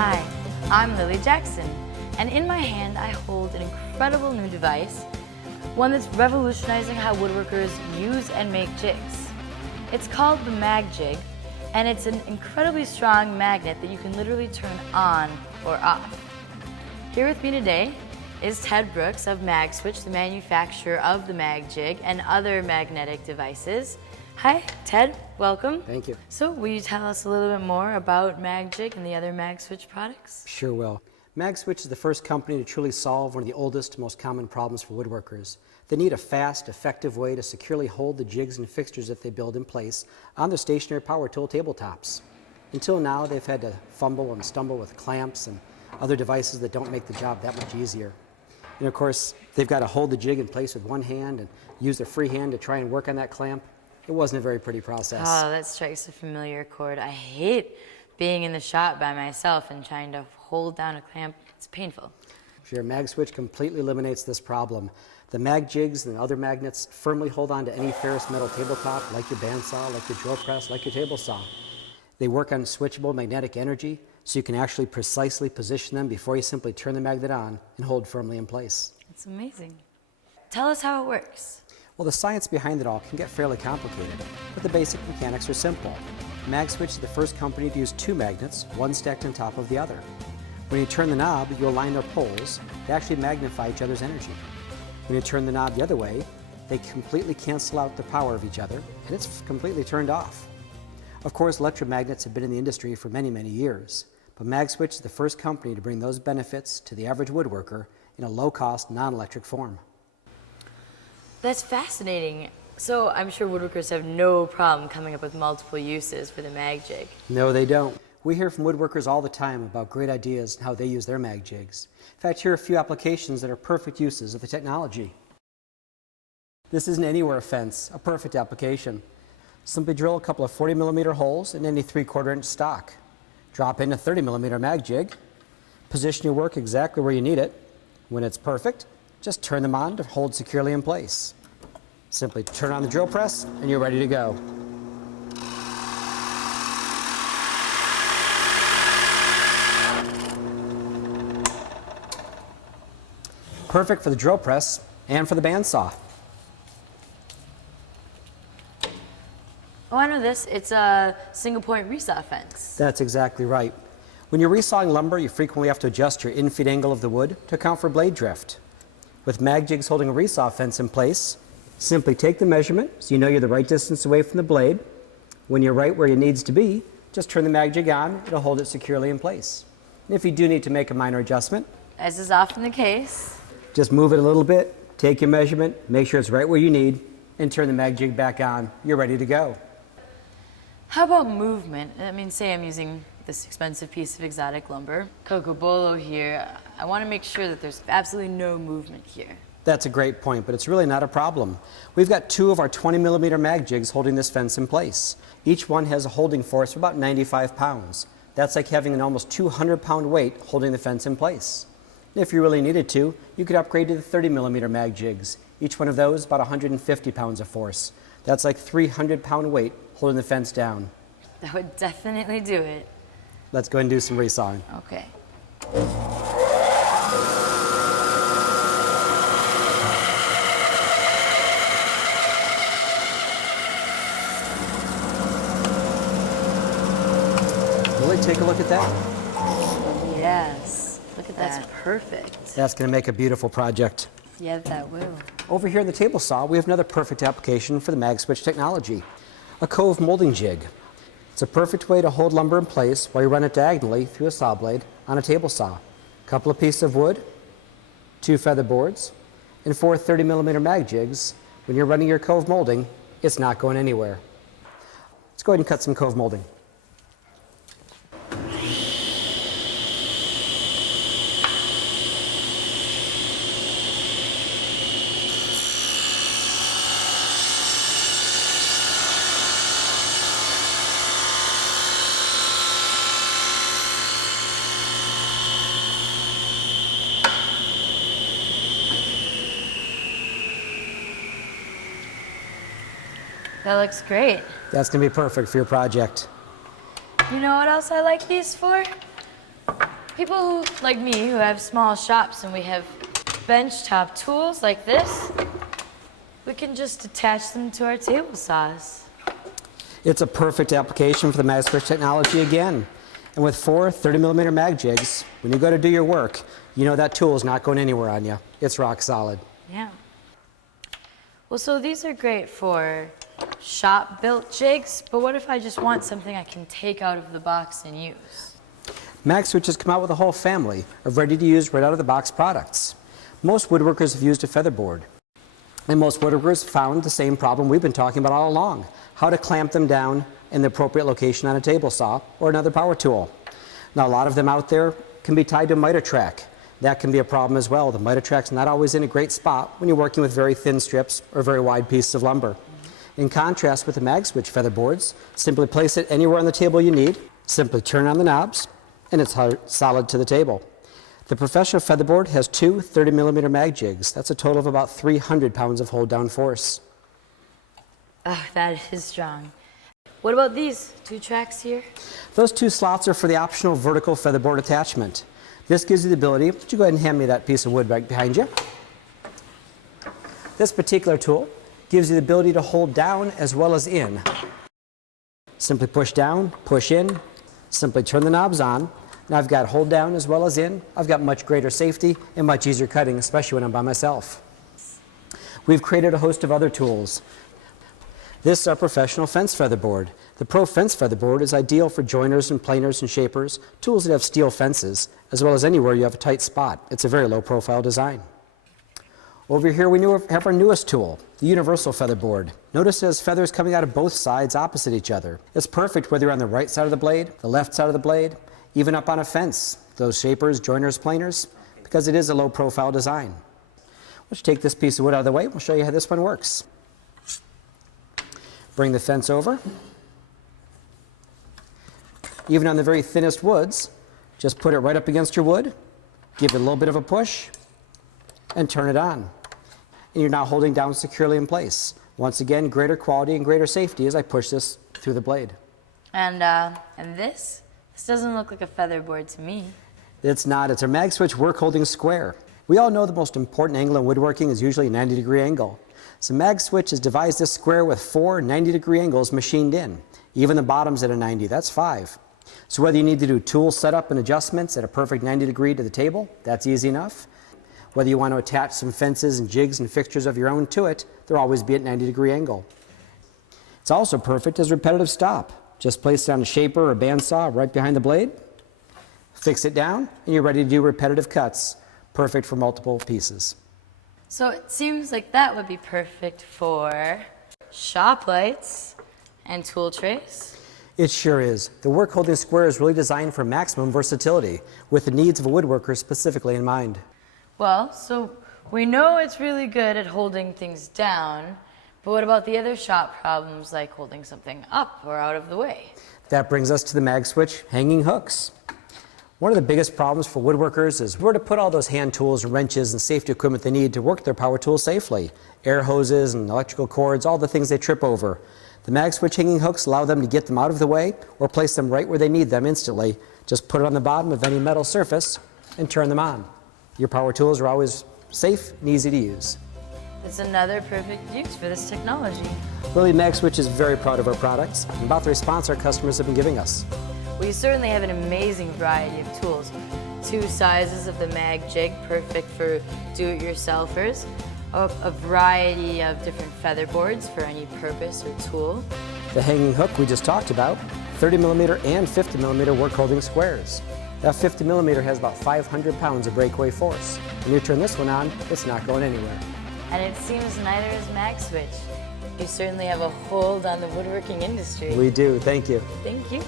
Hi, I'm LiLi Jackson, and in my hand I hold an incredible new device, one that's revolutionizing how woodworkers use and make jigs. It's called the Mag Jig, and it's an incredibly strong magnet that you can literally turn on or off. Here with me today is Ted Brooks of Magswitch, the manufacturer of the Mag Jig and other magnetic devices. Hi, Ted, welcome. Thank you. So will you tell us a little bit more about Mag Jig and the other Magswitch products? Sure will. Magswitch is the first company to truly solve one of the oldest, most common problems for woodworkers. They need a fast, effective way to securely hold the jigs and fixtures that they build in place on their stationary power tool tabletops. Until now, they've had to fumble and stumble with clamps and other devices that don't make the job that much easier. And of course, they've got to hold the jig in place with one hand and use their free hand to try and work on that clamp. It wasn't a very pretty process. Oh, that strikes a familiar chord. I hate being in the shop by myself and trying to hold down a clamp. It's painful. Sure, Magswitch completely eliminates this problem. The Mag Jigs and other magnets firmly hold on to any ferrous metal tabletop, like your bandsaw, like your drill press, like your table saw. They work on switchable magnetic energy, so you can actually precisely position them before you simply turn the magnet on and hold firmly in place. It's amazing. Tell us how it works. Well, the science behind it all can get fairly complicated, but the basic mechanics are simple. Magswitch is the first company to use two magnets, one stacked on top of the other. When you turn the knob, you align their poles. They actually magnify each other's energy. When you turn the knob the other way, they completely cancel out the power of each other, and it's completely turned off. Of course, electromagnets have been in the industry for many, many years, but Magswitch is the first company to bring those benefits to the average woodworker in a low-cost, non-electric form. That's fascinating. So I'm sure woodworkers have no problem coming up with multiple uses for the Mag Jig. No, they don't. We hear from woodworkers all the time about great ideas and how they use their Mag Jigs. In fact, here are a few applications that are perfect uses of the technology. This is an anywhere fence, a perfect application. Simply drill a couple of 40mm holes in any 3/4 inch stock. Drop in a 30mm Mag Jig. Position your work exactly where you need it. When it's perfect, just turn them on to hold securely in place. Simply turn on the drill press and you're ready to go. Perfect for the drill press and for the bandsaw. Oh, I know this. It's a single point Resaw Fence. That's exactly right. When you're resawing lumber, you frequently have to adjust your in-feed angle of the wood to account for blade drift. With Mag Jigs holding a Resaw Fence in place, simply take the measurement so you know you're the right distance away from the blade. When you're right where it needs to be, just turn the Mag Jig on, it'll hold it securely in place. And if you do need to make a minor adjustment, as is often the case, just move it a little bit, take your measurement, make sure it's right where you need, and turn the Mag Jig back on. You're ready to go. How about movement? I mean, say I'm using this expensive piece of exotic lumber, Cocobolo here. I want to make sure that there's absolutely no movement here. That's a great point, but it's really not a problem. We've got two of our 20mm Mag Jigs holding this fence in place. Each one has a holding force of about 95 pounds. That's like having an almost 200-pound weight holding the fence in place. If you really needed to, you could upgrade to the 30mm Mag Jigs. Each one of those about 150 pounds of force. That's like 300-pound weight holding the fence down. That would definitely do it. Let's go ahead and do some resawing. Okay. Really take a look at that. Yes. Look at that. That's perfect. That's going to make a beautiful project. Yeah, that will. Over here in the table saw, we have another perfect application for the Magswitch technology, a Cove Molding Jig. It's a perfect way to hold lumber in place while you run it diagonally through a saw blade on a table saw. A couple of pieces of wood, 2 feather boards, and 4 30mm Mag Jigs. When you're running your Cove molding, it's not going anywhere. Let's go ahead and cut some Cove molding. That looks great. That's going to be perfect for your project. You know what else I like these for? People like me who have small shops and we have benchtop tools like this, we can just attach them to our table saws. It's a perfect application for the Magswitch technology again. And with 4 30mm mag jigs, when you go to do your work, you know that tool is not going anywhere on you. It's rock solid. Yeah. Well, so these are great for shop-built jigs, but what if I just want something I can take out of the box and use? Magswitch has come out with a whole family of ready-to-use, right-out-of-the-box products. Most woodworkers have used a featherboard. And most woodworkers found the same problem we've been talking about all along, how to clamp them down in the appropriate location on a table saw or another power tool. Now, a lot of them out there can be tied to a miter track. That can be a problem as well. The miter track's not always in a great spot when you're working with very thin strips or very wide pieces of lumber. In contrast with the Magswitch featherboards, simply place it anywhere on the table you need, simply turn on the knobs, and it's solid to the table. The professional featherboard has 2 30mm mag jigs. That's a total of about 300 pounds of hold down force. Oh, that is strong. What about these 2 tracks here? Those 2 slots are for the optional vertical featherboard attachment. This gives you the ability, would you go ahead and hand me that piece of wood right behind you? This particular tool gives you the ability to hold down as well as in. Simply push down, push in, simply turn the knobs on. Now I've got hold down as well as in. I've got much greater safety and much easier cutting, especially when I'm by myself. We've created a host of other tools. This is our professional fence featherboard. The Pro Fence featherboard is ideal for joiners and planers and shapers, tools that have steel fences, as well as anywhere you have a tight spot. It's a very low profile design. Over here we have our newest tool, the universal featherboard. Notice it has feathers coming out of both sides opposite each other. It's perfect whether you're on the right side of the blade, the left side of the blade, even up on a fence, those shapers, joiners, planers, because it is a low profile design. Let's take this piece of wood out of the way. We'll show you how this one works. Bring the fence over. Even on the very thinnest woods, just put it right up against your wood, give it a little bit of a push, and turn it on. And you're now holding down securely in place. Once again, greater quality and greater safety as I push this through the blade. And this doesn't look like a featherboard to me. It's not. It's a Magswitch Workholding Square. We all know the most important angle in woodworking is usually a 90-degree angle. So Magswitch has devised this square with 4 90-degree angles machined in. Even the bottom's at a 90, that's 5. So whether you need to do tool setup and adjustments at a perfect 90 degree to the table, that's easy enough. Whether you want to attach some fences and jigs and fixtures of your own to it, they'll always be at 90-degree angle. It's also perfect as repetitive stop. Just place it on a shaper or bandsaw right behind the blade, fix it down, and you're ready to do repetitive cuts. Perfect for multiple pieces. So it seems like that would be perfect for shop lights and tool trays. It sure is. The Workholding Square is really designed for maximum versatility, with the needs of a woodworker specifically in mind. Well, so we know it's really good at holding things down, but what about the other shop problems like holding something up or out of the way? That brings us to the Magswitch hanging hooks. One of the biggest problems for woodworkers is where to put all those hand tools and wrenches and safety equipment they need to work their power tools safely. Air hoses and electrical cords, all the things they trip over. The Magswitch hanging hooks allow them to get them out of the way or place them right where they need them instantly. Just put it on the bottom of any metal surface and turn them on. Your power tools are always safe and easy to use. It's another perfect use for this technology. LiLi Magswitch is very proud of our products and about the response our customers have been giving us. We certainly have an amazing variety of tools. 2 sizes of the mag jig, perfect for do-it-yourselfers. A variety of different featherboards for any purpose or tool. The hanging hook we just talked about, 30mm and 50mm workholding squares. That 50mm has about 500 pounds of breakaway force. When you turn this one on, it's not going anywhere. And it seems neither is Magswitch. You certainly have a hold on the woodworking industry. We do, thank you. Thank you.